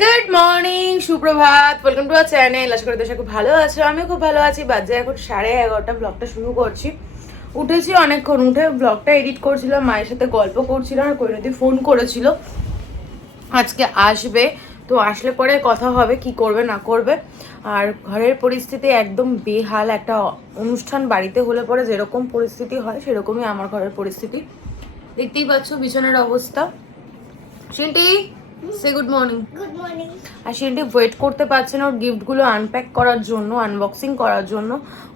Good morning, সুপ্রভাত, welcome to our channel. আশা করি তোমরা খুব ভালো আছো, আমিও খুব ভালো আছি। বাজে এখন 11:30 ব্লগটা শুরু করছি। উঠেছি অনেকক্ষণ, উঠে ব্লগটা এডিট করছিলাম, মায়ের সাথে গল্প করছিলাম, আর কৈনতি ফোন করেছিল আজকে আসবে, তো আসলে পরে কথা হবে কি করবে না করবে। আর ঘরের পরিস্থিতি একদম বেহাল। একটা অনুষ্ঠান বাড়িতে হলে পরে যেরকম পরিস্থিতি হয় সেরকমই আমার ঘরের পরিস্থিতি। দেখতেই পাচ্ছ বিছানার অবস্থা। শিন্টি, সে গুড মর্নিং। Good morning. আর শিন্টি ওয়েট করতে পারছে না ওর গিফটগুলো আনপ্যাক করার জন্য, আনবক্সিং করার জন্য।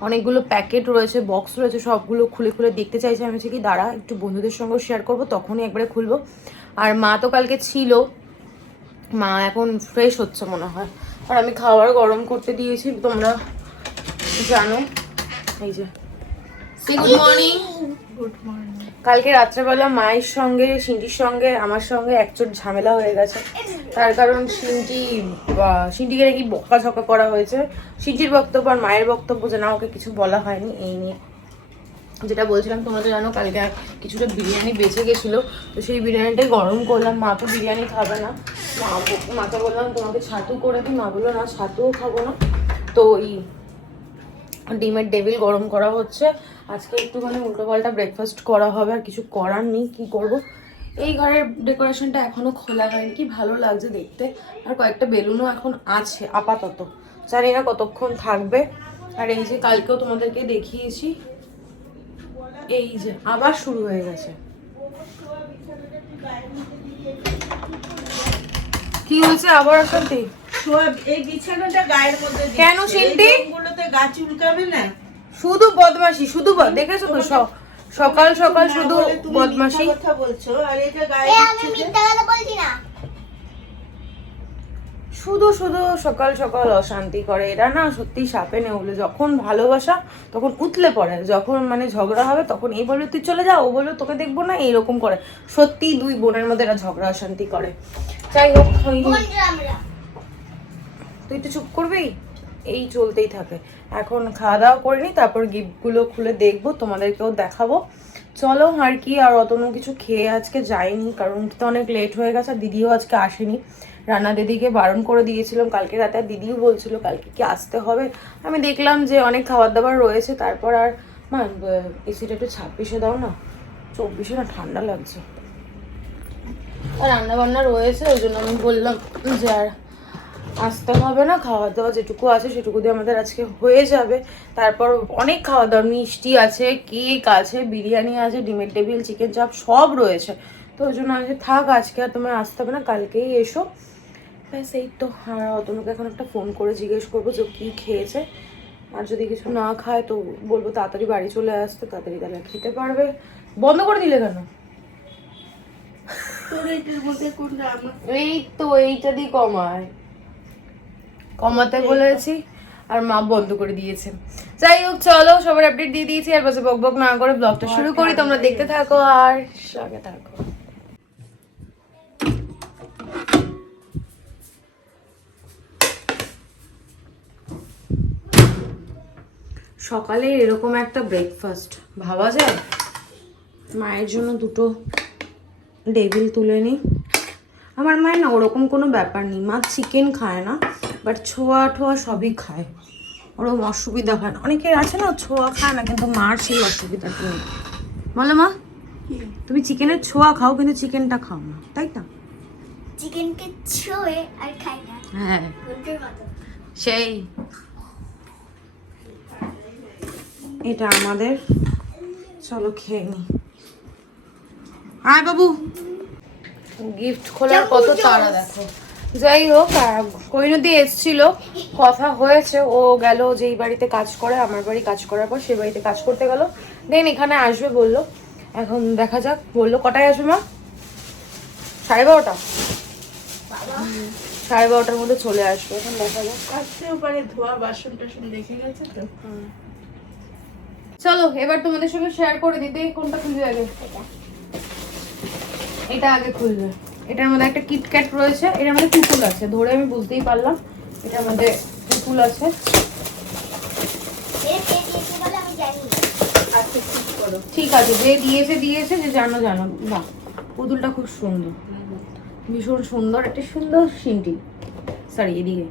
অনেকগুলো প্যাকেট রয়েছে, বক্স রয়েছে, সবগুলো খুলে খুলে দেখতে চাইছে। আমি বলছি কি দাঁড়া, একটু বন্ধুদের সঙ্গে শেয়ার করবো, তখনই একবারে খুলবো। আর মা তো কালকে ছিল, মা এখন ফ্রেশ হচ্ছে মনে হয়। আর আমি খাবার গরম করতে দিয়েছি, তোমরা জানো। এই যে গুড মর্নিং। Good morning. কালকে রাত্রেবেলা মায়ের সঙ্গে, সিন্টির সঙ্গে, আমার সঙ্গে একচোট ঝামেলা হয়ে গেছে। তার কারণ সিন্টিকে নাকি বকাঝকা করা হয়েছে। সিন্টির বক্তব্য আর মায়ের বক্তব্য যে না, ওকে কিছু বলা হয়নি। এই নিয়ে যেটা বলছিলাম, তোমাদের জানো কালকে কিছুটা বিরিয়ানি বেঁচে গেছিলো, তো সেই বিরিয়ানিটাই গরম করলাম। মা তো বিরিয়ানি খাবে না, মাকে বললাম তোমাকে ছাতু করে দিই, মা বললো না ছাতুও খাবো না। তো এই ডিমের ডেভিল গরম করা হচ্ছে। আজকে একটুখানি উল্টোপাল্টা ব্রেকফাস্ট করা হবে, আর কিছু করার নেই, কি করব। এই ঘরের ডেকোরেশনটা এখনো খোলা হয়নি, কি ভালো লাগছে দেখতে। আর কয়েকটা বেলুনও এখন আছে আপাতত, জানি না কতক্ষণ থাকবে। আর এই যে কালকেও তোমাদেরকে দেখিয়েছি, এই যে আবার শুরু হয়ে গেছে। কি হয়েছে আবার অশান্তি? এই বিছানাটা গায়ের মধ্যে কেন শিল্পী? গুলোতে গা চুলকাবে না? শুধু বদমাশি, শুধু দেখেছো তো সকাল সকাল শুধু বদমাশি। কথা বলছো আর এটা গায়ে আমি মিথ্যা কথা বলছি না। শুধু শুধু সকাল সকাল অশান্তি করে এরা না, সত্যি সাপে নেউলে। যখন ভালোবাসা তখন উতলে পড়ে, যখন মানে ঝগড়া হবে তখন এই বলবে তুই চলে যা, ও বলবে তোকে দেখবো না, এইরকম করে। সত্যি দুই বোনের মধ্যে এরা ঝগড়া অশান্তি করে। যাই হোক, তুই তো চুপ করবি, এই চলতেই থাকে। এখন খাওয়া দাওয়া করে নি, তারপর গিফটগুলো খুলে দেখবো, তোমাদেরকেও দেখাবো। চলো, আর কি, আর অতনো কিছু খেয়ে আজকে যাইনি, কারণ উঠতে অনেক লেট হয়ে গেছে। আর দিদিও আজকে আসেনি, রান্না দিদিকে বারণ করে দিয়েছিলাম কালকে রাতে। আর দিদিও বলছিল কালকে কি আসতে হবে। আমি দেখলাম যে অনেক খাবার দাবার রয়েছে, তারপর আর মা এসিটা একটু 26-এ দাও না, 24-এ না ঠান্ডা লাগছে। আর রান্না বান্না রয়েছে, ওই জন্য আমি বললাম যে আর আসতে হবে না, খাওয়া দাওয়া যেটুকু আছে সেটুকু দিয়ে আমাদের আজকে হয়ে যাবে। তারপর অনেক খাওয়া দাওয়া, মিষ্টি আছে, কেক আছে, বিরিয়ানি আছে, ডিমের টেবিল, চিকেন চাপ সব রয়েছে। তো ওই জন্য আমি থাক, আজকে আর তোমার আসতে হবে না, কালকেই এসো। ব্যাস এই তো। আর অতনুকে এখন একটা ফোন করে জিজ্ঞেস করবো যে কী খেয়েছে। আর যদি কিছু না খায় তো বলবো তাড়াতাড়ি বাড়ি চলে আসতে, তাড়াতাড়ি তাহলে খেতে পারবে। বন্ধ করে দিলে কেন? এই তো এইটা দিয়ে কমাতে বলেছি, আর মা বন্ধ করে দিয়েছে। যাই হোক, চলো, সবার আপডেট দিয়ে দিয়েছি, আর বসে বক বক না করে ব্লগটা শুরু করি। তোমরা দেখতে থাকো আর সঙ্গে থাকো। সকালে এরকম একটা ব্রেকফাস্ট ভাবা যায়? মায়ের জন্য দুটো ডেভিল তুলে নিই। আমার মায়ের না ওরকম কোনো ব্যাপার নেই, মা চিকেন খায় না, বাট ছোয়া ঠোয়া সবই খায়, ওরকম অসুবিধা হয় না। অনেকের আছে না ছোয়া খায় না, কিন্তু মার সেই অসুবিধাটা নেই। বলো মা, তুমি চিকেনের ছোয়া খাও কিন্তু চিকেনটা খাও না, তাই না? চিকেনকে ছুঁয়ে আর খাই না। হ্যাঁ গুন্ডের মতো। সেই, এটা আমাদের। চলো খেয়ে নি। আয় বাবু, গিফট খোলার কত তাড়া দেখো। যাই হোক, কৈনতি এসছিল, কথা হয়েছে, ও গেল যেই বাড়িতে কাজ করে, আমার বাড়ি কাজ করার পর সেই বাড়িতে কাজ করতে গেল। দেন এখানে আসবে বললো, এখন দেখা যাক। বললো কটায় আসবে মা? 12:30? 12:30-র মধ্যে চলে আসবে, এখন দেখা যাক। আসতেও পারে, ধোয়া বাসন টাসন দেখে গেছে তো। চলো এবার তোমাদের সঙ্গে শেয়ার করে দিতে। কোনটা খুলবে আগে? এটা আগে খুলবে। এটার মধ্যে একটা কিটক্যাট রয়েছে, এটার মধ্যে পুতুল আছে, ধরে আমি বুঝতেই পারলাম এটার মধ্যে পুতুল আছে। ঠিক আছে, যে দিয়েছে যে জানো, বাহ পুতুলটা খুব সুন্দর, ভীষণ সুন্দর, একটা সুন্দর সিন্টি। সরি এদিকে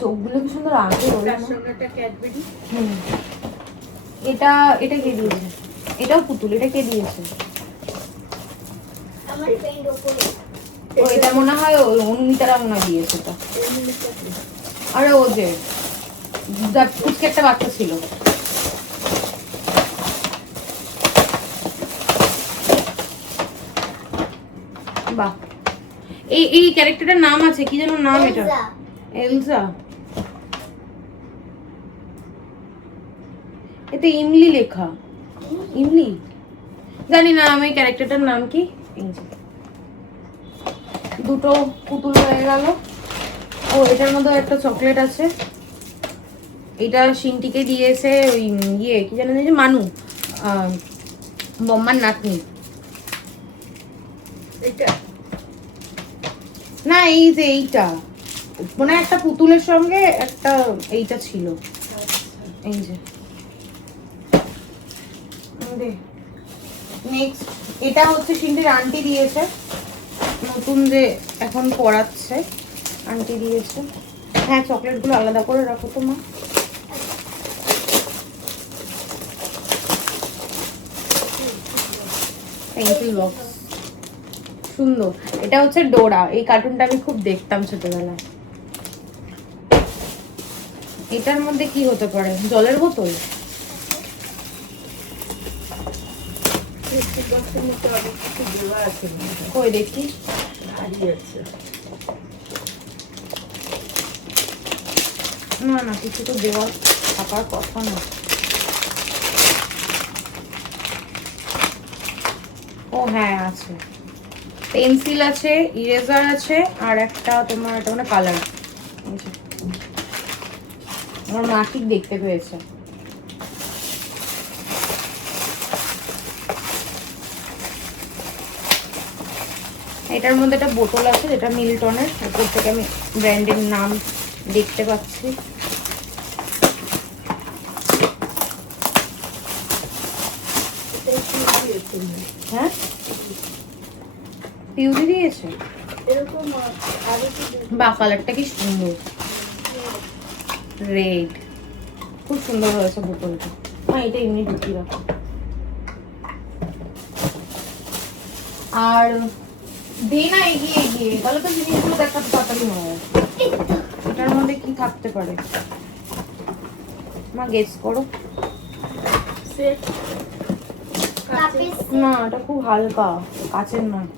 চোখগুলো কি সুন্দর আঁকে তার সঙ্গে একটা ক্যাডবেরি। হুম এটা এটা কে দিয়েছে? এটাও পুতুল, এটা কে দিয়েছে? আমার ফ্রেন্ড ওপরে ও এটা মনে হয় অনুমিতারা মনে হয় দিয়েছে এটা। আরে ও যে পুচকে একটা বাচ্চা ছিল। বাহ, এই এই ক্যারেক্টারটার নাম আছে কি যেন নাম এটা? এলজা। এলজা। এতে ইমলি লেখা। ইমলি জানি না আমি ক্যারেক্টারটার নাম কি। এই যে দুটো পুতুল হয়ে গেল। ও এটার মধ্যে একটা চকলেট আছে। এটা সিনটিকে দিয়েছে ওই ইয়ে কি জানেন যে মানু বম্মার নাতনি। এটা না এই যে এইটা মনে হয় একটা পুতুলের সঙ্গে একটা এইটা ছিল। এই যে নেক্সট এটা হচ্ছে সিনটির আন্টি দিয়েছে, নতুন যে এখন পড়াচ্ছে আন্টি দিয়েছে। হ্যাঁ চকলেটগুলো আলাদা করে রাখো তো মা। পেন্সিল বক্স সুন্দর। এটা হচ্ছে ডোরা, এই কার্টুনটা আমি খুব দেখতাম ছোটবেলায়। এটার মধ্যে কি হতে পারে? জলের বোতল? পেন্সিল বক্সের মধ্যে অনেক কিছু দেওয়া আছে মনে হয়। কই দেখি। ভারী আছে। না না কিছু তো দেওয়ার থাকার কথা না। ও হ্যাঁ আছে, পেন্সিল আছে, ইরেজার আছে, আর একটা তোমার এটা মানে কালার। আমার মা ঠিক দেখতে পেয়েছে। এটার মধ্যে একটা বোতল আছে যেটা মিল্টনের, উপর থেকে আমি ব্র্যান্ডের নাম দেখতে পাচ্ছি। এটা কি দিয়েছে? হ্যাঁ পিউরি দিয়েছে। এরকম আরো কি দিয়েছে? বা কালারটা কি সুন্দর, রেড, খুব সুন্দর হয়েছে বোতলটা। হ্যাঁ এটা এমনি ঢুকিয়ে রাখো। আর দে না এগিয়ে এগিয়ে, তাহলে তো জিনিসগুলো দেখাতে তাড়াতাড়ি হয়। এটার মধ্যে কি থাকতে পারে মা গেস করো। সেট তারপরে না এটা খুব হালকা, কাচের নয়।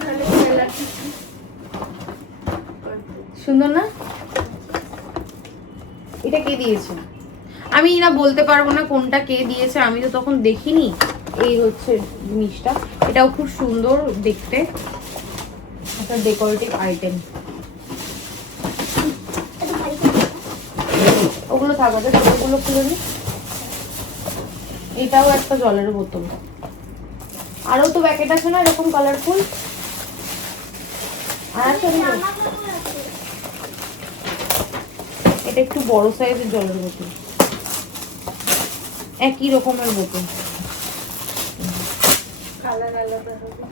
তাহলে খেলা কি? সুন্দর না? এটা কে দিয়েছে? আমি না বলতে পারবো না কোনটা কে দিয়েছে, আমি তো তখন দেখিনি। এই হচ্ছে জিনিসটা, এটাও খুব সুন্দর দেখতে, একটা ডেকোরেটিভ আইটেম। ওগুলো থাকবে, ওগুলো খুলে নি। এটাও একটা জলের বোতল। আরো তো প্যাকেট আছে না এরকম কালারফুল। আর আছে না? এটা একটু বড় সাইজের জলের বোতল, একই রকমের বোতল। কালার আলাদা হবে।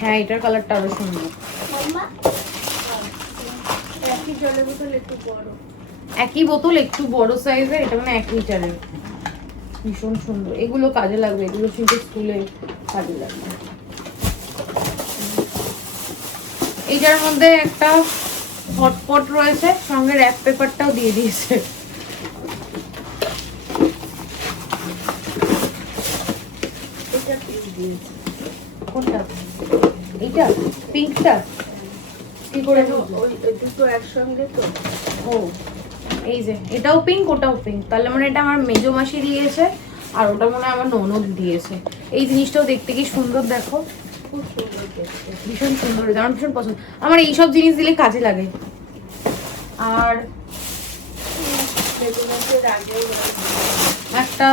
হ্যাঁ এটার কালারটা আরো সুন্দর। একই জলের বোতল একটু বড়। একই বোতল একটু বড় সাইজের, এটা মানে 1 লিটারের। ভীষণ সুন্দর, এগুলো কাজে লাগবে, এগুলো কিন্তু স্কুলে কাজে লাগবে। এইটার মধ্যে একটা হটপট রয়েছে, সঙ্গে র্যাপ পেপারটাও দিয়ে দিয়েছে। এটা কি দিয়েছে? কোনটা? এইটা পিঙ্কটা কি করে বুঝলে? ওই দুটো একসঙ্গে তো। ও এই যে এটাও পিঙ্ক ওটাও পিঙ্ক, তাহলে মানে এটা আমার মেজো মাসি দিয়েছে আর ওটা মনে হয় আমার ননদ দিয়েছে। এই জিনিসটাও দেখতে কি সুন্দর দেখো, খুব সুন্দর দেখতে। ভীষণ সুন্দর, আমার ভীষণ পছন্দ। আমার এইসব জিনিস দিলে কাজে লাগে। আর সেগুলোর আগেও একটা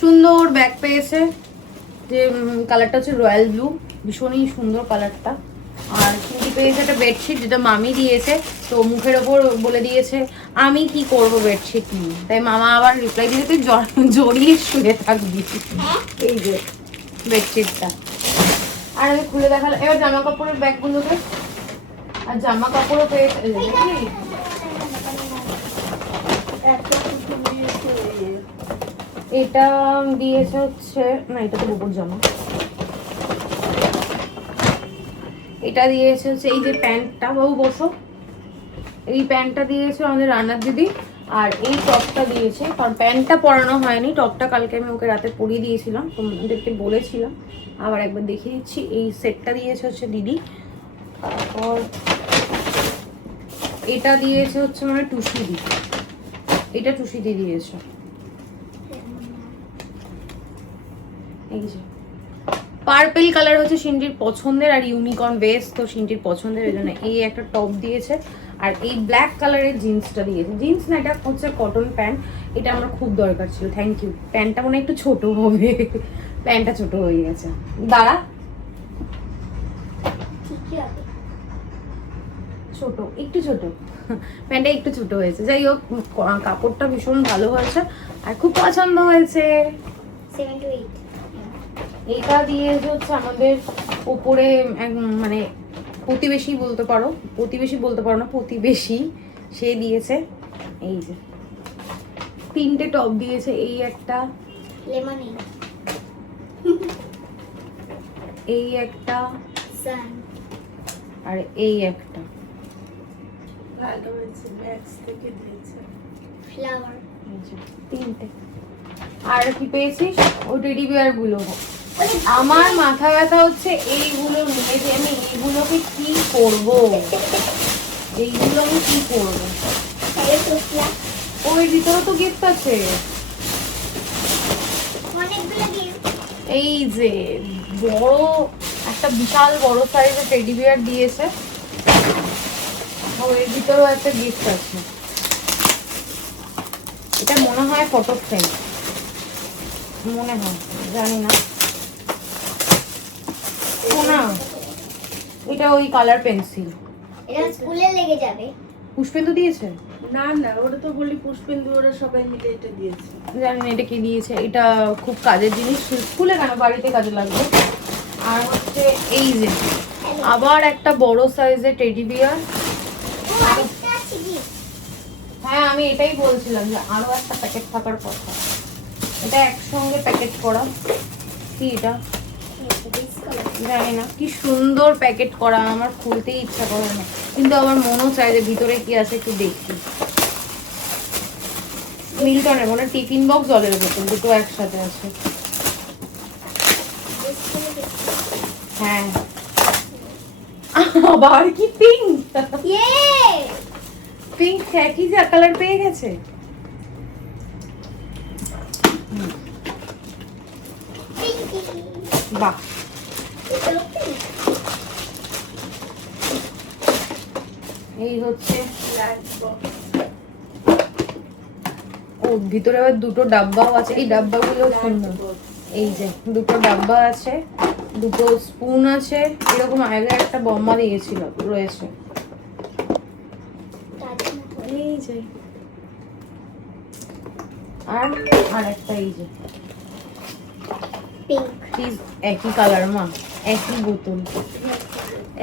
সুন্দর ব্যাগ পেয়েছে, যে কালারটা হচ্ছে রয়্যাল ব্লু, ভীষণই সুন্দর কালারটা। আর চিন্তি পেয়েছে একটা বেডশিট যেটা মামি দিয়েছে, তো মুখের ওপর বলে দিয়েছে আমি কি করব বেডশিট নিয়ে, তাই মামা আবার রিপ্লাই দিতে তুই জড়িয়ে শুয়ে থাকবি। এই যে বেডশিটটা। আর আমি খুলে দেখালাম। এবার জামা কাপড়ের ব্যাগগুলোকে, আর জামা কাপড়ও পেয়েছে দেখি। একটা কিছু দিয়েছে ইয়ে। এটা দিয়েছে হচ্ছে, না এটা তো বুবুর জামা। এটা দিয়েছে হচ্ছে এই যে প্যান্টটা, বাবু বসো, এই প্যান্টটা দিয়েছে আমাদের রান্নার দিদি। আর এই টপটা দিয়েছে, কারণ প্যান্টটা পরানো হয়নি, টপটা কালকে আমি ওকে রাতে পরিয়ে দিয়েছিলাম, তোমাদেরকে বলেছিলাম, আবার একবার দেখিয়ে দিচ্ছি। এই সেটটা দিয়েছে হচ্ছে দিদি। তারপর এটা দিয়েছে হচ্ছে মানে টুসি দি, এটা টুসি দি দিয়েছে। এই যে পার্পল কালার হচ্ছে সিন্ডির পছন্দের, আর ইউনিকর্ন বেস তো সিন্ডির পছন্দের, এই জন্য এই একটা টপ দিয়েছে। আর এই ব্ল্যাক কালারের জিন্সটা দিয়েছে, জিন্স না এটা হচ্ছে কটন প্যান্ট, এটা আমার খুব দরকার ছিল, থ্যাংক ইউ। প্যান্টটা মনে হয় একটু ছোট হবে, প্যান্টটা ছোট হয়ে গেছে, দাঁড়া ঠিকই হবে। ছোট, একটু ছোট, প্যান্টটা একটু ছোট হয়েছে। যাই হোক, কাপড়টা ভীষণ ভালো হয়েছে আর খুব পছন্দ হয়েছে। 7 to 8 এটা দিয়েছে হচ্ছে আমাদের ওপরে মানে প্রতিবেশী বলতে পারো, না, প্রতিবেশী, সে দিয়েছে। এই যে 3টে টপ দিয়েছে, এই একটা, লেমনি এই একটা, সান আর এই একটা। ভালো হয়েছে, ম্যাক্স থেকে দিয়েছে। ফ্লাওয়ার এই যে 3টে। আর কি পেয়েছিস? ওই টেডি বিয়ার গুলো। আমার মাথা ব্যথা হচ্ছে এইগুলো নিয়ে, যে আমি এইগুলোকে কি করব, এইগুলো আমি কি করবো। হ্যালো সোফিয়া, ওই ভিতরে তো গিফট আছে। অনেকগুলো গিফট। এই যে বড় একটা বিশাল বড় সাইজের টেডি বিয়ার দিয়েছে, এর ভিতরেও একটা গিফট আছে। এটা মনে হয় ফটো ফ্রেম, মনে হয়, জানি না। না, এটা ওই কালার পেন্সিল। এটা স্কুলে লেগে যাবে। পুষ্পেন্দু দিয়েছে, না না, ওরা তো বলি পুষ্পেন্দু, ওরা সবাই মিলে এটা দিয়েছে। জানি না এটা কি দিয়েছে। এটা খুব কাজের জিনিস, স্কুলে কেন, বাড়িতে কাজে লাগবে। আর হচ্ছে এই যে আবার একটা বড় সাইজের টেডি বিয়ার। ও আরেকটা আছে গিফট। হ্যাঁ, আমি এটাই বলছিলাম যে আরো একটা প্যাকেট থাকার কথা। এটা একসঙ্গে প্যাকেট করা। কি এটা জানি না, কি সুন্দর প্যাকেট করা, আমার খুলতেই ইচ্ছা করে না, কিন্তু আমার মনও চায় যে ভিতরে কি আছে একটু দেখি। মিল্টনের মনে টিফিন বক্স, জলের বোতল, দুটো একসাথে আছে। হ্যাঁ, আবার কি পিঙ্ক, ইয়ে পিঙ্ক একই যা কালার পেয়ে গেছে। পিঙ্কি বাহ, এটা পিঙ্ক। এই হচ্ছে। Lunch box. ও ভিতরে আবার দুটো ডাব্বাও আছে, এই ডাব্বাগুলো সুন্দর। এই যে দুটো ডাব্বা আছে, দুটো স্পুন আছে, এরকম আগে একটা বম্মা দিয়েছিল রয়েছে। এই যে আর একটা এই যে পিঙ্ক প্লিজ, একই কালার মা, একই বোতল,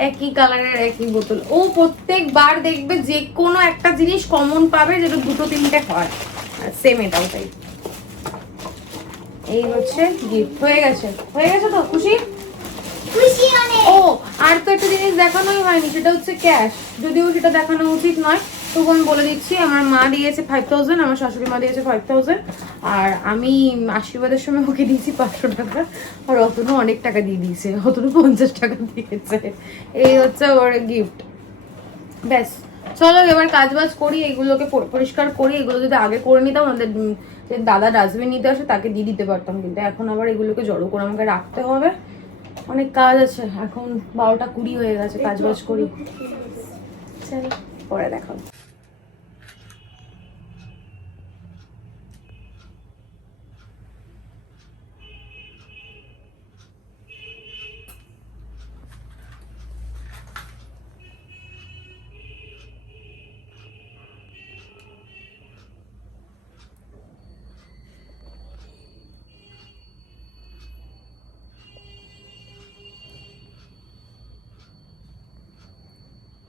একই কালারের একই বোতল। ও প্রত্যেকবার দেখবে যে কোনো একটা জিনিস কমন পাবে, যেটা দুটো তিনটে হয়, আর সেম এটাও তাই। এই হচ্ছে গিফট, হয়ে গেছে তো, খুশি? খুশি অনেক। ও আর তো একটা জিনিস দেখানোই হয়নি, সেটা হচ্ছে ক্যাশ, যদিও সেটা দেখানো উচিত নয়, তবু আমি বলে দিচ্ছি। আমার মা দিয়েছে 5000, আমার শাশুড়ি মা দিয়েছে 5000, আর আমি আশীর্বাদের সময় ওকে দিয়েছি 500 টাকা, আর অতনু অনেক টাকা দিয়ে দিয়েছে, অতনু 50 টাকা দিয়েছে। এই হচ্ছে ওর গিফট। ব্যাস, চলো এবার কাজ বাজ করি, এগুলোকে পরিষ্কার করি। এগুলো যদি আগে করে নিতাম, আমাদের যে দাদা ডাস্টবিন নিতে আসে তাকে দিয়ে দিতে পারতাম, কিন্তু এখন আবার এগুলোকে জড়ো করে আমাকে রাখতে হবে, অনেক কাজ আছে। এখন 12টা 20 হয়ে গেছে, কাজ বাজ করি, চলো পরে দেখাবো।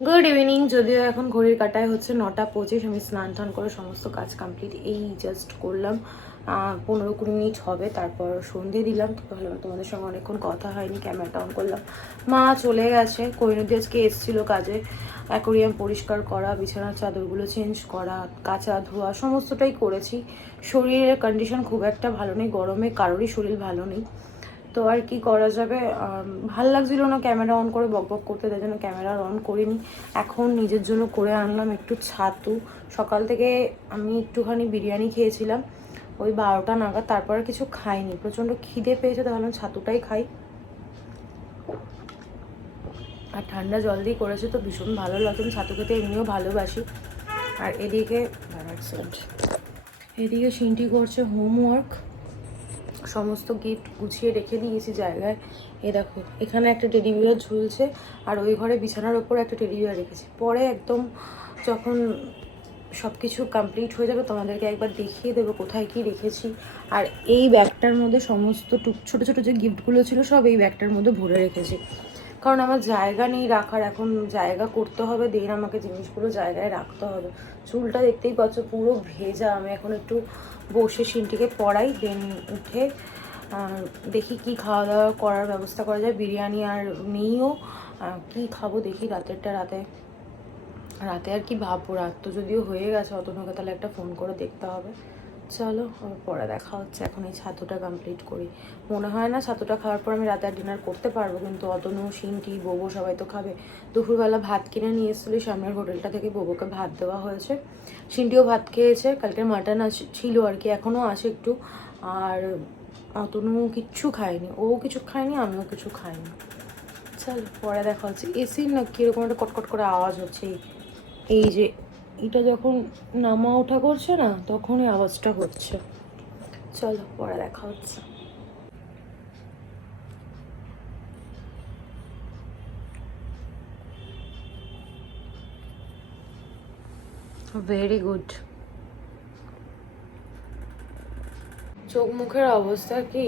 Good evening. যদিও এখন ঘড়ির কাঁটায় হচ্ছে 9:25, আমি স্নান টান করে সমস্ত কাজ কমপ্লিট এই জাস্ট করলাম। 15-20 মিনিট হবে, তারপর সন্ধে দিলাম। তো ভালো, তোমাদের সঙ্গে অনেকক্ষণ কথা হয়নি, ক্যামেরাটা অন করলাম। মা চলে গেছে, কোহিনুদি আজকে এসেছিলো কাজে। অ্যাকোরিয়াম পরিষ্কার করা, বিছানার চাদরগুলো চেঞ্জ করা, কাচা ধোয়া সমস্তটাই করেছি। শরীরের কন্ডিশন খুব একটা ভালো নেই, গরমে কারোরই শরীর ভালো নেই। তো আর কি করা যাবে, ভাল লাগছিল না ক্যামেরা অন করে বকবক করতে, তাই জন্য ক্যামেরা অন করিনি। এখন নিজের জন্য করে আনলাম একটু ছাতু। সকাল থেকে আমি একটুখানি বিরিয়ানি খেয়েছিলাম ওই 12টা নাগাদ, তারপরে কিছু খাইনি, প্রচণ্ড খিদে পেয়েছে, তো ভাবলাম ছাতুটাই খাই। আর ঠান্ডা জল দিয়ে করেছে তো ভীষণ ভালো লাগছে, আমি ছাতু খেতে এমনিও ভালোবাসি। আর এদিকে এদিকে সিনটি করছে হোমওয়ার্ক, সমস্ত গিফট গুছিয়ে রেখে দিয়েছি জায়গায়। এ দেখো এখানে একটা টেডি বিয়ার ঝুলছে, আর ওই ঘরে বিছানার ওপর একটা টেডি বিয়ার রেখেছি। পরে একদম যখন সব কিছু কমপ্লিট হয়ে যাবে তোমাদেরকে একবার দেখিয়ে দেবো কোথায় কি রেখেছি। আর এই ব্যাগটার মধ্যে সমস্ত ছোটো ছোটো যে গিফটগুলো ছিল সব এই ব্যাগটার মধ্যে ভরে রেখেছি, কারণ আমার জায়গা নেই রাখার। এখন জায়গা করতে হবে, দেন আমাকে জিনিসগুলো জায়গায় রাখতে হবে। চুলটা দেখতেই পাচ্ছ পুরো ভেজা, আমি এখন একটু বসে সিনটিকে পড়াই, দেন উঠে দেখি কি খাওয়া দাওয়া করার ব্যবস্থা করা যায়। বিরিয়ানি আর নেইও, কি খাবো দেখি। রাতে আর কি ভাববো, রাত তো যদিও হয়ে গেছে, অতনুকে তাহলে একটা ফোন করে দেখতে হবে। চলো পরে দেখা হচ্ছে, এখন এই ছাতুটা কমপ্লিট করি। মনে হয় না ছাতুটা খাওয়ার পর আমি রাতে আর ডিনার করতে পারবো, কিন্তু অতনু, সিনটি, বোবো সবাই তো খাবে। দুপুরবেলা ভাত কিনে নিয়ে এসেছিলো সামনের হোটেলটা থেকে, বোবোকে ভাত দেওয়া হয়েছে, সিনটিও ভাত খেয়েছে। কালকের মাটন ছিল আর কি, এখনও আছে একটু। আর অতনু কিচ্ছু খায়নি, ও কিছু খায়নি, আমিও কিছু খাইনি। চলো পরে দেখা হচ্ছে। এসির না কীরকম একটা কটকট করে আওয়াজ হচ্ছে, এই যে এটা যখন নামা ওঠা করছে না তখনই আওয়াজটা হচ্ছে। চলো পরে দেখা হচ্ছে। Very good. চোখ মুখের অবস্থা কি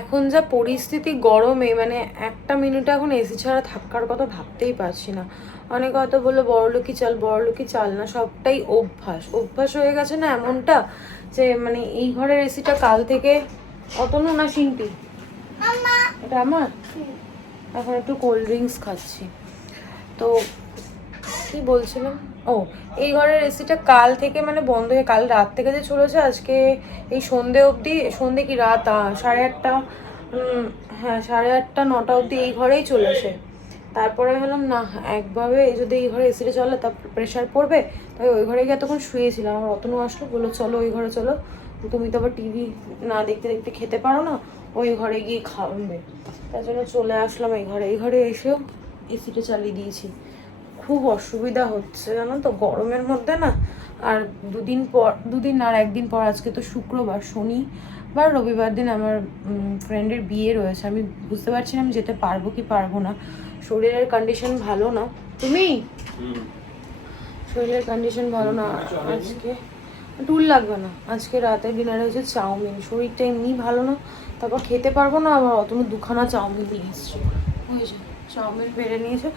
এখন, যা পরিস্থিতি গরমে, মানে একটা মিনিট এখন এসি ছাড়া থাকার কথা ভাবতেই পারছি না। অনেকে হয়তো বললো বড়লোকি চাল না, সবটাই অভ্যাস হয়ে গেছে না এমনটা, যে মানে এই ঘরের এসিটা কাল থেকে অতনু না শিল্পী, এটা আমার। এখন একটু কোল্ড ড্রিঙ্কস খাচ্ছি। তো কি বলছিলাম, ও এই ঘরের এসিটা কাল থেকে মানে বন্ধ হয়ে, কাল রাত থেকে যে চলেছে, আজকে এই সন্ধে অবধি, সন্ধে কি রাত 8:30, হ্যাঁ 8:30 9টা অবধি এই ঘরেই চলেছে। তারপরে ভাবলাম না, একভাবে যদি এই ঘরে এসিটা চলে তা প্রেশার পড়বে, তাই ওই ঘরে গিয়ে তখন শুয়েছিলাম। আমার অতনু আসলো, বললো চলো ওই ঘরে চলো, তুমি তো আবার টিভি না দেখতে দেখতে খেতে পারো না, ওই ঘরে গিয়ে খাওয়াবে। তার জন্য চলে আসলাম এই ঘরে। এই ঘরে এসেও এসিটা চালিয়ে দিয়েছি। খুব অসুবিধা হচ্ছে জানো তো গরমের মধ্যে না। আর দুদিন আর একদিন পর, আজকে তো শুক্রবার, শনিবার রবিবার দিন আমার ফ্রেন্ডের বিয়ে রয়েছে। আমি বুঝতে পারছি না আমি যেতে পারবো কি পারবো না, শরীরের কন্ডিশন ভালো না। তুমি শরীরের কন্ডিশন ভালো না, আজকে টুল লাগবে না। আজকে রাতে ডিনারে হচ্ছে চাউমিন, শরীরটা এমনি ভালো না, তারপর খেতে পারবো না। আবার অত 2খানা চাউমিন নিয়ে এসছে, বুঝেছো, চাউমিন বেড়ে নিয়েছে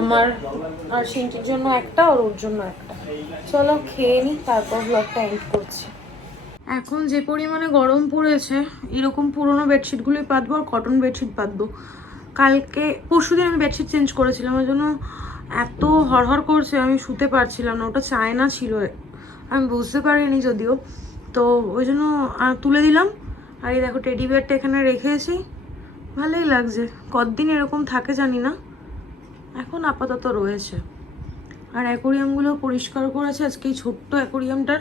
আমার আর সিনটির জন্য একটা, আর ওর জন্য একটা। চলো খেয়ে নিই, তারপর ব্লগটা এন্ড করছি। এখন যে পরিমাণে গরম পড়েছে, এরকম পুরোনো বেডশিটগুলোই পাতবো আর কটন বেডশিট পাতবো। পরশুদিন আমি বেডশিট চেঞ্জ করেছিলাম, ওই জন্য এত হড়হড় করছে, আমি শুতে পারছিলাম না। ওটা চায়না ছিল, আমি বুঝতে পারিনি যদিও, তো ওই জন্য তুলে দিলাম। আর এই দেখো টেডি বিয়ারটা এখানে রেখেছি, ভালোই লাগছে। কতদিন এরকম থাকে জানি না, এখন আপাতত রয়েছে। আর অ্যাকোরিয়ামগুলো পরিষ্কার করেছে আজকে। এই ছোট্ট অ্যাকোরিয়ামটার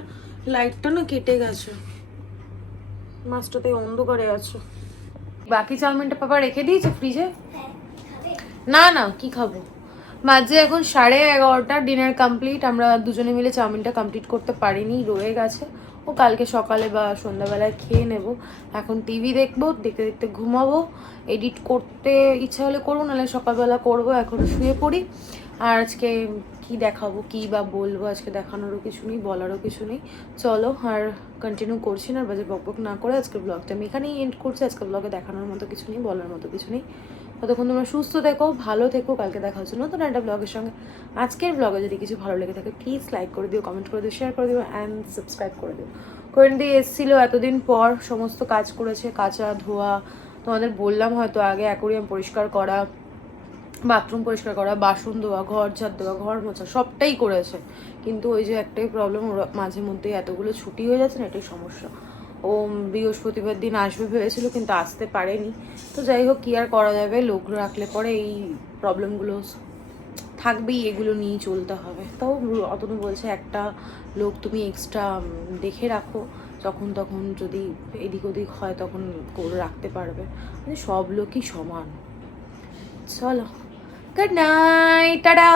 লাইটটা না কেটে গেছে, মাছটাতে অন্ধকারে আছে। বাকি চাউমিনটা পাপা রেখে দিয়েছে ফ্রিজে। না না কি খাবো, বাজে এখন 11:30, ডিনার কমপ্লিট। আমরা দুজনে মিলে চাউমিনটা কমপ্লিট করতে পারিনি, রয়ে গেছে। ও কালকে সকালে বা সন্ধ্যাবেলায় খেয়ে নেব। এখন টিভি দেখবো, দেখতে দেখতে ঘুমাবো। এডিট করতে ইচ্ছা হলে করবো, নাহলে সকালবেলা করবো। এখন শুয়ে পড়ি। আর আজকে কি দেখাবো, কি বা বলবো, আজকে দেখানোরও কিছু নেই, বলারও কিছু নেই। চলো আর কন্টিনিউ করছি না, বাজে বকবক না করে আজকের ব্লগটা আমি এখানেই এন্ড করছি। আজকের ব্লগে দেখানোর মতো কিছু নেই, বলার মতো কিছু নেই। ততক্ষণ তোমরা সুস্থ থেকো, ভালো থেকো। কালকে দেখা হচ্ছে নতুন একটা ব্লগের সঙ্গে। আজকের ব্লগে যদি কিছু ভালো লেগে থাকে প্লিজ লাইক করে দিও, কমেন্ট করে দিও, শেয়ার করে দিও অ্যান্ড সাবস্ক্রাইব করে দিও। কোয়েন দিয়ে এসেছিলো এতদিন পর, সমস্ত কাজ করেছে, কাচা ধোয়া, তোমাদের বললাম হয়তো আগে, অ্যাকোরিয়াম পরিষ্কার করা, বাথরুম পরিষ্কার করা, বাসন ধোয়া, ঘর ঝাড় দেওয়া, ঘর মোছা, সবটাই করেছে। কিন্তু ওই যে একটাই প্রবলেম, ওরা মাঝে মধ্যে এতগুলো ছুটি হয়ে যাচ্ছে না, এটাই সমস্যা। ও বৃহস্পতিবার দিন আসবে ভেবেছিল কিন্তু আসতে পারেনি। তো যাই হোক, কী আর করা যাবে, লোক রাখলে পরে এই প্রবলেমগুলো থাকবেই, এগুলো নিয়েই চলতে হবে। তাও অতনু বলছে একটা লোক তুমি এক্সট্রা দেখে রাখো, যখন তখন যদি এদিক ওদিক হয় তখন করে রাখতে পারবে, মানে সব লোকই সমান। চলো, গুড নাইট, টাটা।